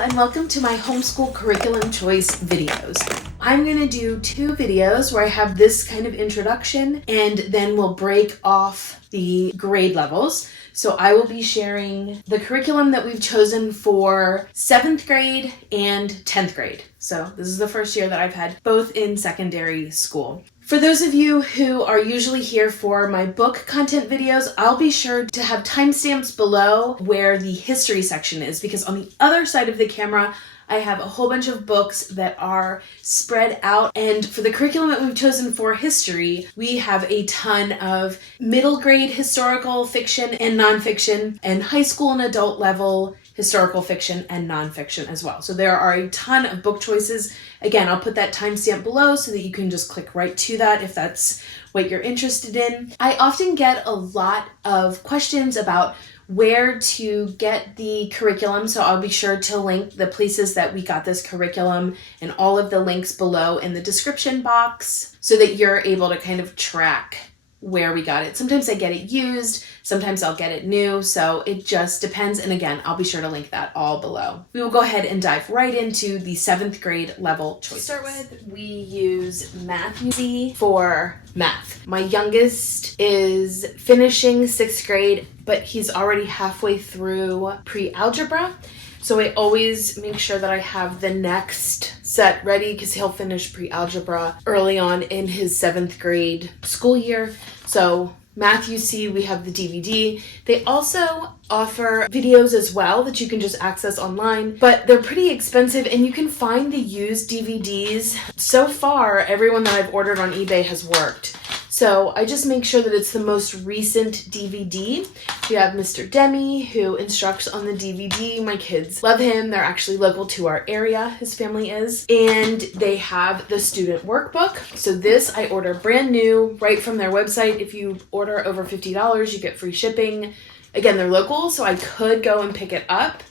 and welcome to my homeschool curriculum choice videos. I'm going to do 2 videos where I have this kind of introduction and then we'll break off the grade levels. So I will be sharing the curriculum that we've chosen for 7th grade and 10th grade. So this is the first year that I've had both in secondary school. For those of you who are usually here for my book content videos, I'll be sure to have timestamps below where the history section is, because on the other side of the camera, I have a whole bunch of books that are spread out. And for the curriculum that we've chosen for history, we have a ton of middle grade historical fiction and nonfiction, and high school and adult level historical fiction and nonfiction as well. So there are a ton of book choices. Again, I'll put that timestamp below so that you can just click right to that if that's what you're interested in. I often get a lot of questions about where to get the curriculum, so I'll be sure to link the places that we got this curriculum and all of the links below in the description box so that you're able to kind of track where we got it. Sometimes I get it used, sometimes I'll get it new, so it just depends. And again, I'll be sure to link that all below. We will go ahead and dive right into the 7th grade level choices. To start with, we use Matthew for math. My youngest is finishing 6th grade, but he's already halfway through pre-algebra. So I always make sure that I have the next set ready because he'll finish pre-algebra early on in his 7th grade school year. So Matthew C, we have the DVD. They also offer videos as well that you can just access online, but they're pretty expensive and you can find the used DVDs. So far, everyone that I've ordered on eBay has worked. So I just make sure that it's the most recent DVD. We have Mr. Demi, who instructs on the DVD. My kids love him. They're actually local to our area, his family is. And they have the student workbook. So this I order brand new right from their website. If you order over $50, you get free shipping. Again, they're local, so I could go and pick it up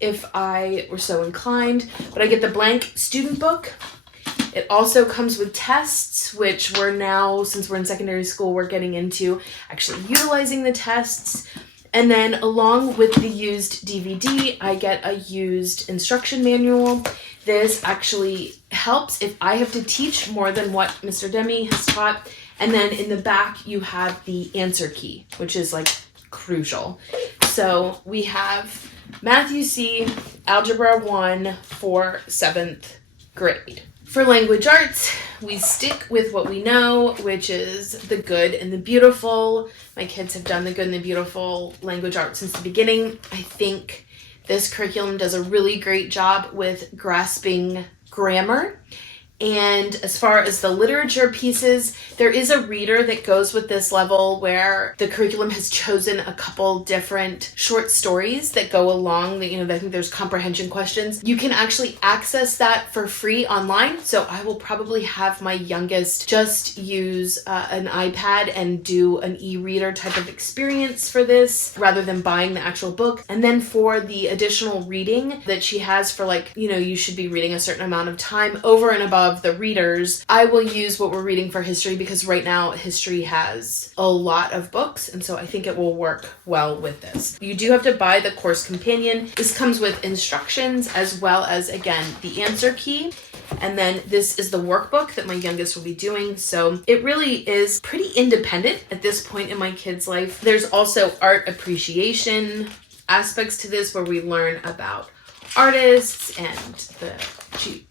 if I were so inclined. But I get the blank student book. It also comes with tests, which we're now, since we're in secondary school, we're getting into actually utilizing the tests. And then along with the used DVD, I get a used instruction manual. This actually helps if I have to teach more than what Mr. Demi has taught. And then in the back, you have the answer key, which is like crucial. So we have Matthew C, Algebra 1 for 7th grade. For language arts, we stick with what we know, which is the good and the beautiful. My kids have done the good and the beautiful language arts since the beginning. I think this curriculum does a really great job with grasping grammar. And as far as the literature pieces, there is a reader that goes with this level where the curriculum has chosen a couple different short stories that go along. I think there's comprehension questions. You can actually access that for free online. So I will probably have my youngest just use an iPad and do an e-reader type of experience for this rather than buying the actual book. And then for the additional reading that she has for you should be reading a certain amount of time over and above the readers, I will use what we're reading for history because right now history has a lot of books, and so I think it will work well with this. You do have to buy the course companion. This comes with instructions as well as, again, the answer key. And then this is the workbook that my youngest will be doing. So it really is pretty independent at this point in my kid's life. There's also art appreciation aspects to this where we learn about artists and the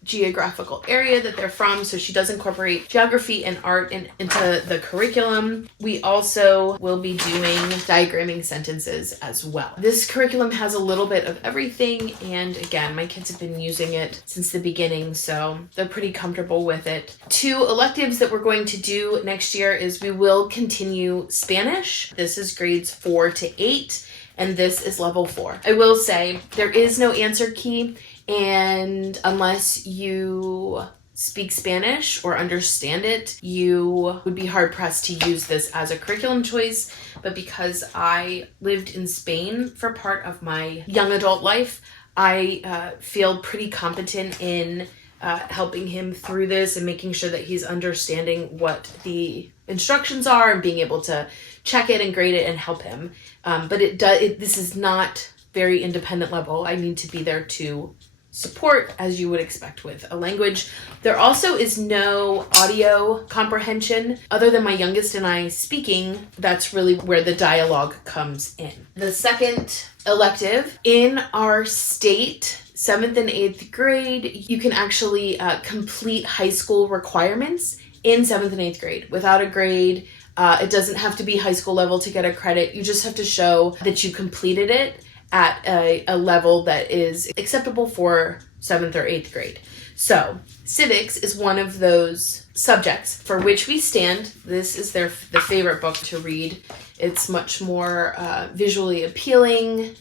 geographical area that they're from. So she does incorporate geography and art into the curriculum. We also will be doing diagramming sentences as well. This curriculum has a little bit of everything. And again, my kids have been using it since the beginning, so they're pretty comfortable with it. 2 electives that we're going to do next year is we will continue Spanish. This is grades 4 to 8. And this is level 4. I will say there is no answer key, and unless you speak Spanish or understand it, you would be hard pressed to use this as a curriculum choice. But because I lived in Spain for part of my young adult life, I feel pretty competent in helping him through this and making sure that he's understanding what the instructions are and being able to check it and grade it and help him. But this is not very independent level. I need to be there to support as you would expect with a language. There also is no audio comprehension other than my youngest and I speaking. That's really where the dialogue comes in. The second elective in our state, 7th and 8th grade, you can actually complete high school requirements in 7th and 8th grade without a grade. It doesn't have to be high school level to get a credit. You just have to show that you completed it at a level that is acceptable for 7th or 8th grade. So civics is one of those subjects for which we stand. This is the favorite book to read. It's much more visually appealing.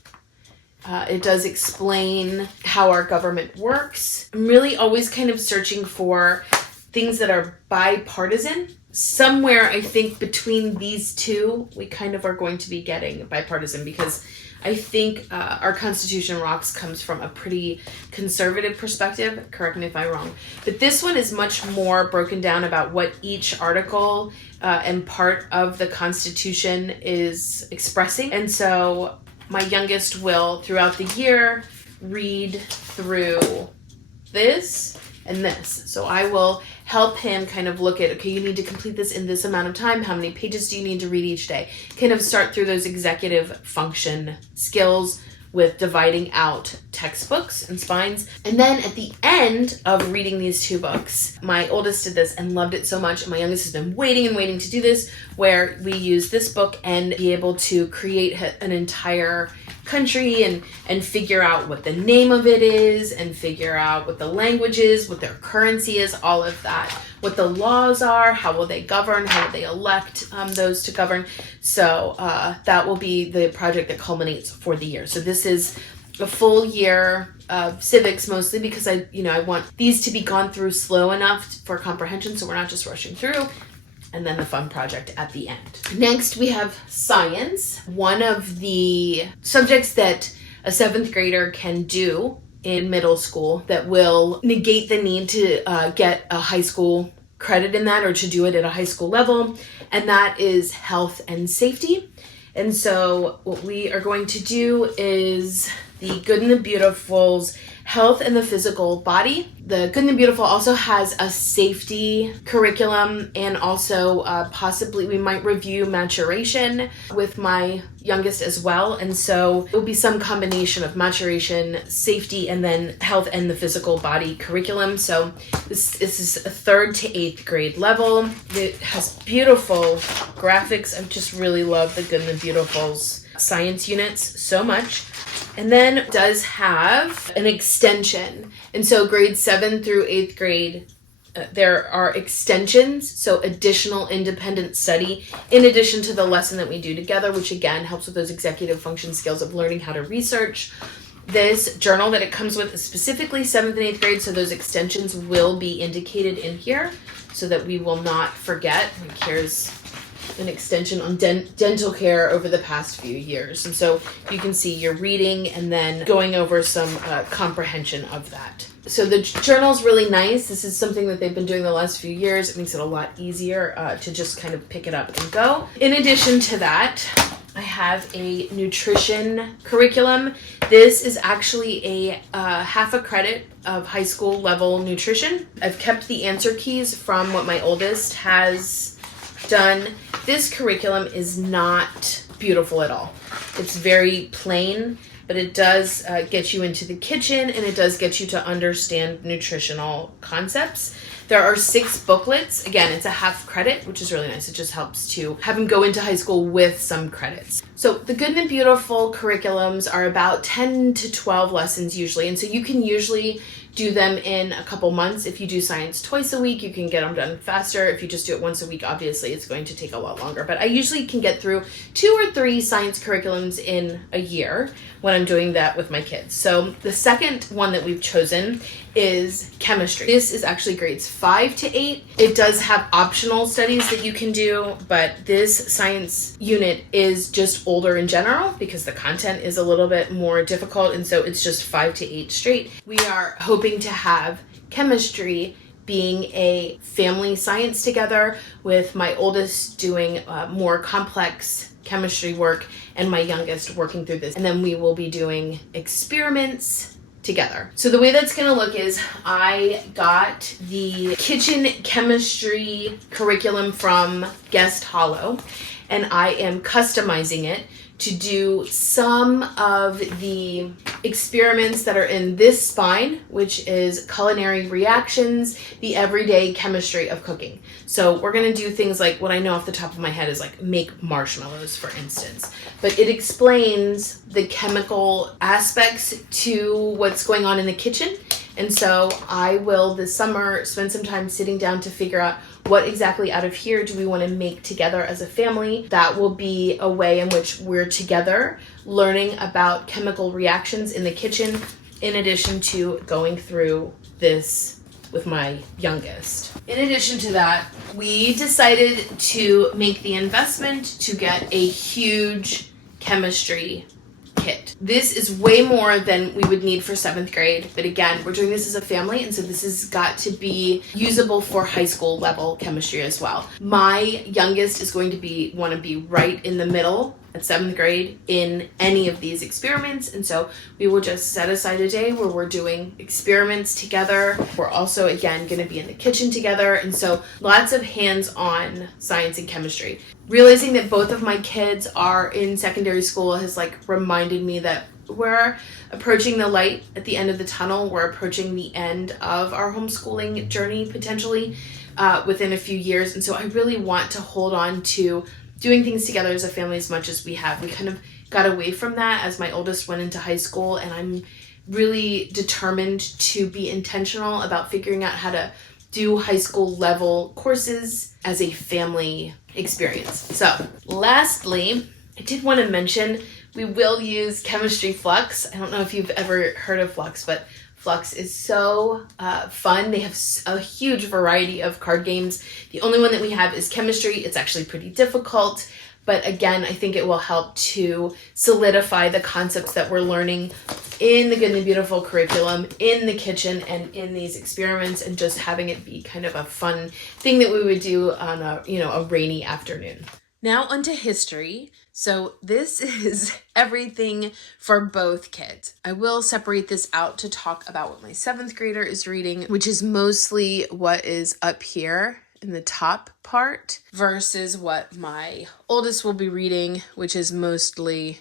It does explain how our government works. I'm really always kind of searching for things that are bipartisan. Somewhere, I think, between these two, we kind of are going to be getting bipartisan, because I think our Constitution Rocks comes from a pretty conservative perspective. Correct me if I'm wrong. But this one is much more broken down about what each article and part of the Constitution is expressing. And so my youngest will, throughout the year, read through this and this. So I will help him kind of look at, okay, you need to complete this in this amount of time. How many pages do you need to read each day? Kind of start through those executive function skills with dividing out textbooks and spines. And then at the end of reading these two books, my oldest did this and loved it so much. And my youngest has been waiting and waiting to do this, where we use this book and be able to create an entire country and figure out what the name of it is, and figure out what the language is, what their currency is, all of that, what the laws are, how will they govern, how will they elect those to govern. So that will be the project that culminates for the year. So this is a full year of civics, mostly because I want these to be gone through slow enough for comprehension, so we're not just rushing through. And then the fun project at the end. Next, we have science. One of the subjects that a 7th grader can do in middle school that will negate the need to get a high school credit in that, or to do it at a high school level, and that is health and safety. And so what we are going to do is the Good and the Beautiful's health and the physical body. The Good and the Beautiful also has a safety curriculum, and also possibly we might review maturation with my youngest as well. And so it will be some combination of maturation, safety, and then health and the physical body curriculum. So this is a 3rd to 8th grade level. It has beautiful graphics. I just really love the Good and the Beautiful's science units so much. And then it does have an extension. And so grades 7 through 8th grade, there are extensions, so additional independent study, in addition to the lesson that we do together, which again helps with those executive function skills of learning how to research. This journal that it comes with is specifically 7th and 8th grade, so those extensions will be indicated in here so that we will not forget. Like, here's an extension on dental care over the past few years. And so you can see you're reading and then going over some comprehension of that. So the journal's really nice. This is something that they've been doing the last few years. It makes it a lot easier to just kind of pick it up and go. In addition to that, I have a nutrition curriculum. This is actually a half a credit of high school level nutrition. I've kept the answer keys from what my oldest has done. This curriculum is not beautiful at all. It's very plain, but it does get you into the kitchen, and it does get you to understand nutritional concepts. There are 6 booklets. Again, it's a half credit, which is really nice. It just helps to have them go into high school with some credits. So the Good and Beautiful curriculums are about 10 to 12 lessons usually. And so you can usually do them in a couple months. If you do science twice a week, you can get them done faster. If you just do it once a week, obviously it's going to take a lot longer. But I usually can get through 2 or 3 science curriculums in a year when I'm doing that with my kids. So the second one that we've chosen is chemistry. This is actually grades 5 to 8. It does have optional studies that you can do, but this science unit is just older in general because the content is a little bit more difficult, and so it's just 5 to 8 straight. We are hoping to have chemistry being a family science together, with my oldest doing more complex chemistry work and my youngest working through this. And then we will be doing experiments together. So the way that's gonna look is I got the kitchen chemistry curriculum from Guest Hollow, and I am customizing it to do some of the experiments that are in this spine, which is culinary reactions, the everyday chemistry of cooking. So we're gonna do things like, what I know off the top of my head is like make marshmallows, for instance. But it explains the chemical aspects to what's going on in the kitchen. And so I will this summer spend some time sitting down to figure out what exactly out of here do we want to make together as a family. That will be a way in which we're together learning about chemical reactions in the kitchen, in addition to going through this with my youngest. In addition to that, we decided to make the investment to get a huge chemistry kit. This is way more than we would need for 7th grade, but again, we're doing this as a family, and so this has got to be usable for high school level chemistry as well. My youngest is going to want to be right in the middle at 7th grade in any of these experiments, and so we will just set aside a day where we're doing experiments together. We're also, again, going to be in the kitchen together, and so lots of hands-on science and chemistry. Realizing that both of my kids are in secondary school has reminded me that we're approaching the light at the end of the tunnel. We're approaching the end of our homeschooling journey potentially within a few years, and so I really want to hold on to doing things together as a family as much as we have. We kind of got away from that as my oldest went into high school, and I'm really determined to be intentional about figuring out how to do high school level courses as a family experience. So lastly, I did want to mention we will use Chemistry FLUXX. I don't know if you've ever heard of FLUXX, but FLUXX is so fun. They have a huge variety of card games. The only one that we have is chemistry. It's actually pretty difficult, but again, I think it will help to solidify the concepts that we're learning in the Good and the Beautiful curriculum, in the kitchen, and in these experiments, and just having it be kind of a fun thing that we would do on a rainy afternoon. Now onto history. So this is everything for both kids. I will separate this out to talk about what my 7th grader is reading, which is mostly what is up here in the top part, versus what my oldest will be reading, which is mostly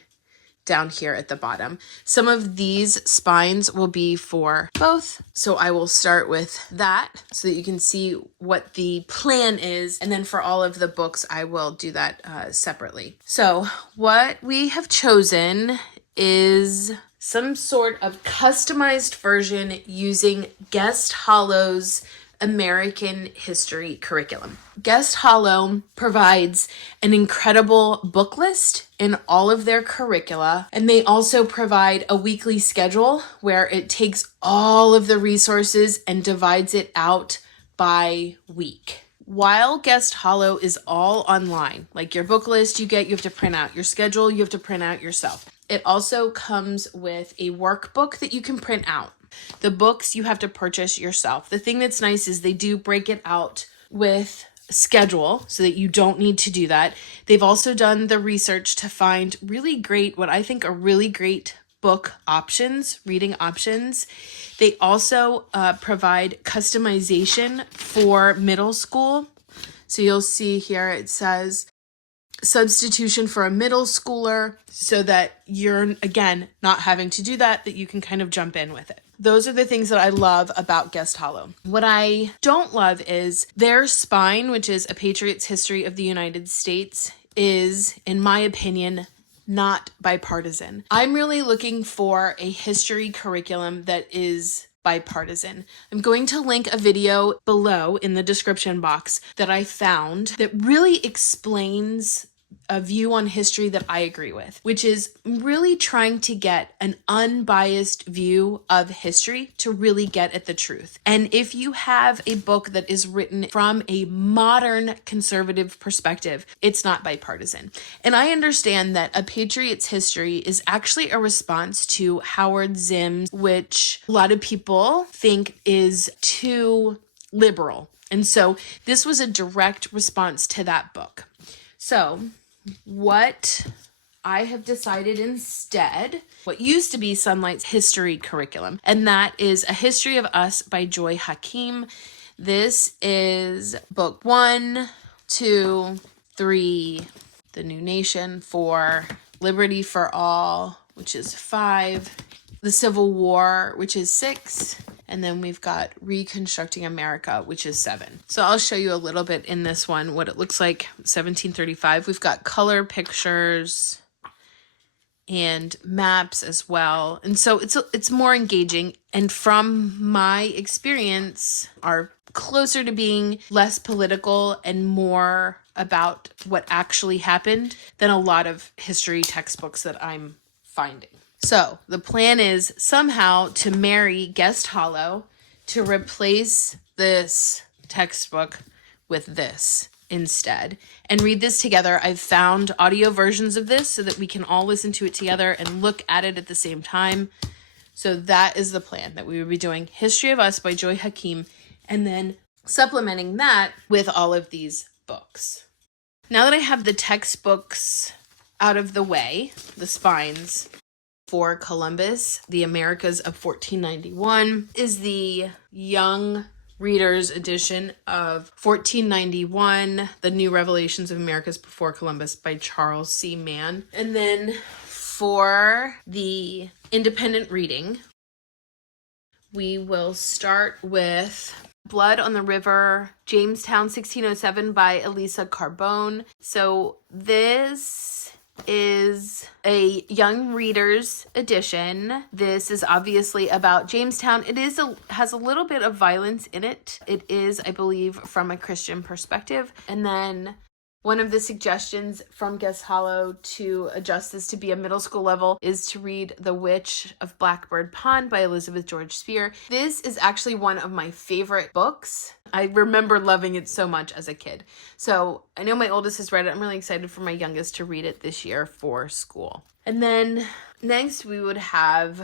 down here at the bottom. Some of these spines will be for both, so I will start with that so that you can see what the plan is, and then for all of the books I will do that separately. So what we have chosen is some sort of customized version using Guest Hollow's American history curriculum. Guest Hollow provides an incredible book list in all of their curricula, and they also provide a weekly schedule where it takes all of the resources and divides it out by week. While Guest Hollow is all online, like your book list you have to print out, your schedule you have to print out yourself. It also comes with a workbook that you can print out. The books you have to purchase yourself. The thing that's nice is they do break it out with schedule so that you don't need to do that. They've also done the research to find really great, what I think are really great book options, reading options. They also provide customization for middle school. So you'll see here it says substitution for a middle schooler, so that you're, again, not having to do that you can kind of jump in with it. Those are the things that I love about Guest Hollow. What I don't love is their spine, which is A Patriot's History of the United States, is, in my opinion, not bipartisan. I'm really looking for a history curriculum that is bipartisan. I'm going to link a video below in the description box that I found that really explains a view on history that I agree with, which is really trying to get an unbiased view of history to really get at the truth. And if you have a book that is written from a modern conservative perspective, it's not bipartisan. And I understand that A Patriot's History is actually a response to Howard Zim's, which a lot of people think is too liberal. And so this was a direct response to that book. So what I have decided instead what used to be Sunlight's history curriculum, and that is A History of Us by Joy Hakim. This is book 1, 2, 3, The New Nation, 4, Liberty for All, which is 5, The Civil War, which is 6, and then we've got Reconstructing America, which is 7. So I'll show you a little bit in this one what it looks like, 1735. We've got color pictures and maps as well. And so it's more engaging, and from my experience are closer to being less political and more about what actually happened than a lot of history textbooks that I'm finding. So the plan is somehow to marry Guest Hollow to replace this textbook with this instead and read this together. I've found audio versions of this so that we can all listen to it together and look at it at the same time. So that is the plan, that we would be doing History of Us by Joy Hakim and then supplementing that with all of these books. Now that I have the textbooks out of the way, the spines, for Columbus, the Americas of 1491 is the young reader's edition of 1491, The New Revelations of Americas Before Columbus by Charles C. Mann. And then for the independent reading, we will start with Blood on the River, Jamestown 1607 by Elisa Carbone. So this is a young reader's edition. This is obviously about Jamestown. It has a little bit of violence in it. It is, I believe, from a Christian perspective. And then one of the suggestions from Guest Hollow to adjust this to be a middle school level is to read The Witch of Blackbird Pond by Elizabeth George Spear. This is actually one of my favorite books. I remember loving it so much as a kid. So I know my oldest has read it. I'm really excited for my youngest to read it this year for school. And then next we would have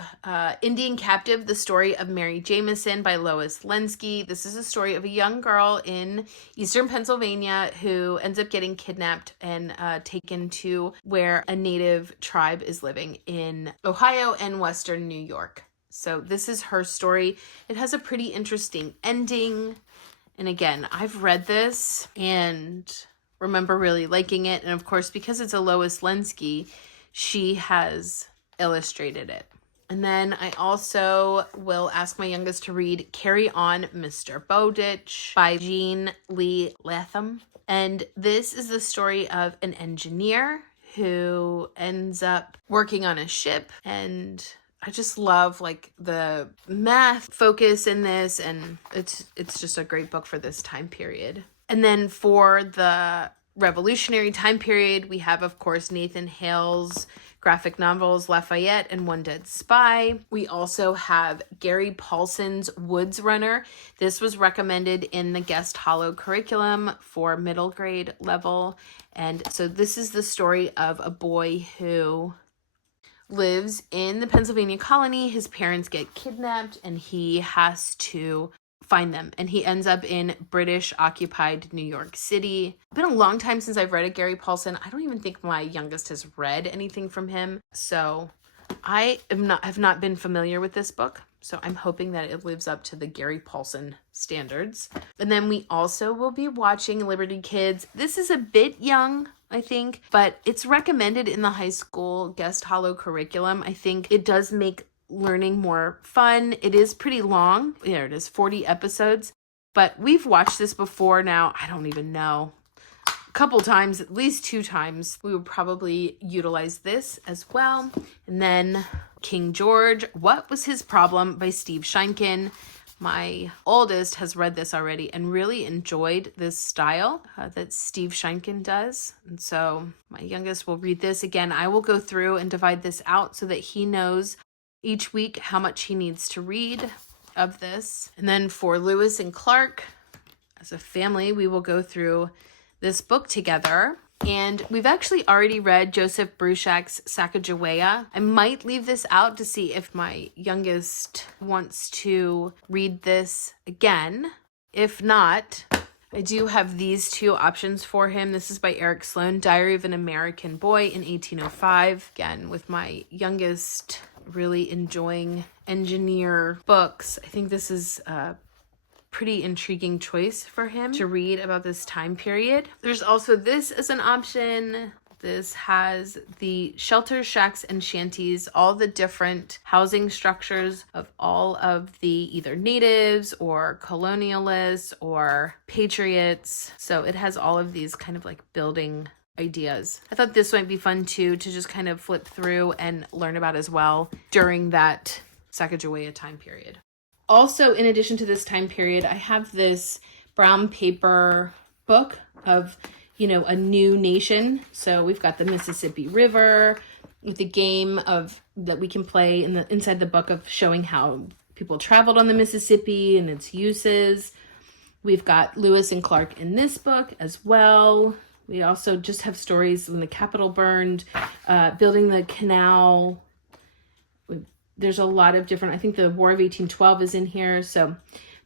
Indian Captive, The Story of Mary Jameson by Lois Lenski. This is a story of a young girl in eastern Pennsylvania who ends up getting kidnapped and taken to where a native tribe is living in Ohio and western New York. So this is her story. It has a pretty interesting ending. And again, I've read this and remember really liking it. And of course, because it's a Lois Lenski, she has illustrated it. And then I also will ask my youngest to read Carry On, Mr. Bowditch by Jean Lee Latham. And this is the story of an engineer who ends up working on a ship, and I just love like the math focus in this, and it's just a great book for this time period. And then for the revolutionary time period, we have, of course, Nathan Hale's graphic novels Lafayette and One Dead Spy. We also have Gary Paulson's Woods Runner. This was recommended in the Guest Hollow curriculum for middle grade level. And so this is the story of a boy who lives in the Pennsylvania colony. His parents get kidnapped and he has to find them, and he ends up in British occupied New York City. It's been a long time since I've read a Gary Paulson. I don't even think my youngest has read anything from him, so I have not been familiar with this book, so I'm hoping that it lives up to the Gary Paulson standards. And then we also will be watching Liberty Kids. This is a bit young, I think, but it's recommended in the high school Guest Hollow curriculum. I think it does make learning more fun. It is pretty long. There it is, 40 episodes. But we've watched this before now. I don't even know. A couple times, at least 2 times. We would probably utilize this as well. And then King George, What Was His Problem by Steve Sheinkin. My oldest has read this already and really enjoyed this style that Steve Sheinkin does. And so my youngest will read this. Again, I will go through and divide this out so that he knows each week how much he needs to read of this. And then for Lewis and Clark, as a family, we will go through this book together. And we've actually already read Joseph Bruchak's Sacagawea. I might leave this out to see if my youngest wants to read this again. If not, I do have these two options for him. This is by Eric Sloan, Diary of an American Boy in 1805. Again, with my youngest really enjoying engineer books, I think this is a pretty intriguing choice for him to read about this time period. There's also this as an option. This has the shelters, shacks, and shanties, all the different housing structures of all of the either natives or colonialists or patriots. So it has all of these kind of like building ideas. I thought this might be fun too, to just kind of flip through and learn about as well during that Sacagawea time period. Also, in addition to this time period, I have this brown paper book of a new nation. So we've got the Mississippi River with the game of that we can play inside the book of showing how people traveled on the Mississippi and its uses. We've got Lewis and Clark in this book as well. We also just have stories when the Capitol burned, building the canal. There's a lot of different, I think the War of 1812 is in here. So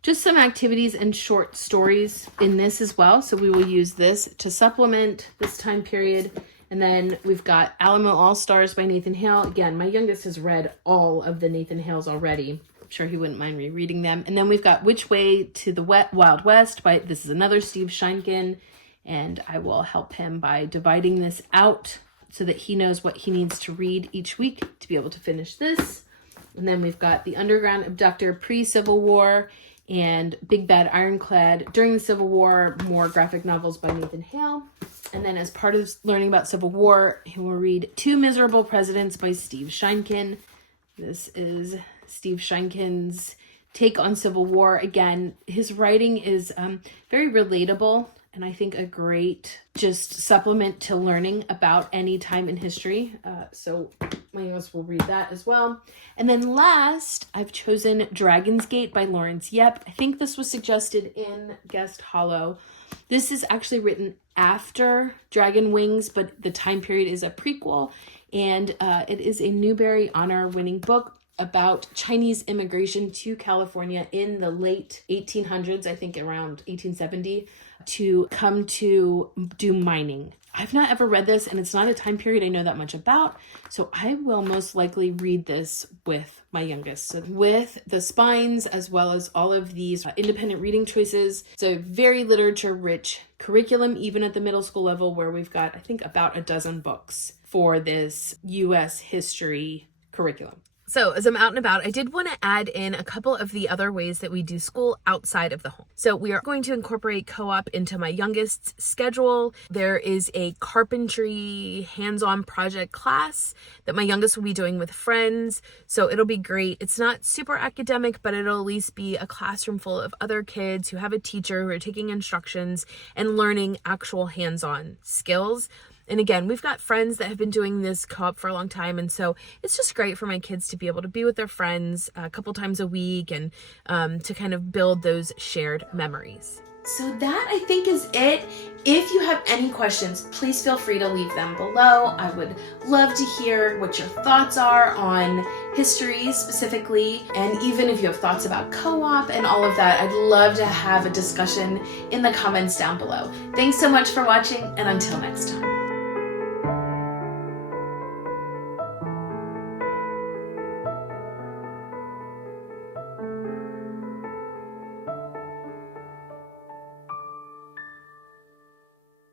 just some activities and short stories in this as well. So we will use this to supplement this time period. And then we've got Alamo All-Stars by Nathan Hale. Again, my youngest has read all of the Nathan Hales already. I'm sure he wouldn't mind rereading them. And then we've got Which Way to the Wild West this is another Steve Sheinkin. And I will help him by dividing this out so that he knows what he needs to read each week to be able to finish this. And then we've got The Underground Abductor pre-Civil War and Big Bad Ironclad during the Civil War, more graphic novels by Nathan Hale. And then as part of learning about Civil War, he will read Two Miserable Presidents by Steve Sheinkin. This is Steve Sheinkin's take on Civil War. Again, his writing is very relatable, and I think a great just supplement to learning about any time in history. So my youngest will read that as well. And then last, I've chosen Dragon's Gate by Lawrence Yep. I think this was suggested in Guest Hollow. This is actually written after Dragon Wings, but the time period is a prequel. And it is a Newbery Honor winning book about Chinese immigration to California in the late 1800s, I think around 1870, to come to do mining. I've not ever read this, and it's not a time period I know that much about, so I will most likely read this with my youngest. So with the spines, as well as all of these independent reading choices, it's a very literature-rich curriculum, even at the middle school level, where we've got, I think, about a dozen books for this U.S. history curriculum. So as I'm out and about, I did want to add in a couple of the other ways that we do school outside of the home. So we are going to incorporate co-op into my youngest's schedule. There is a carpentry hands-on project class that my youngest will be doing with friends. So it'll be great. It's not super academic, but it'll at least be a classroom full of other kids who have a teacher who are taking instructions and learning actual hands-on skills. And again, we've got friends that have been doing this co-op for a long time. And so it's just great for my kids to be able to be with their friends a couple times a week and to kind of build those shared memories. So that, I think, is it. If you have any questions, please feel free to leave them below. I would love to hear what your thoughts are on history specifically, and even if you have thoughts about co-op and all of that, I'd love to have a discussion in the comments down below. Thanks so much for watching, and until next time.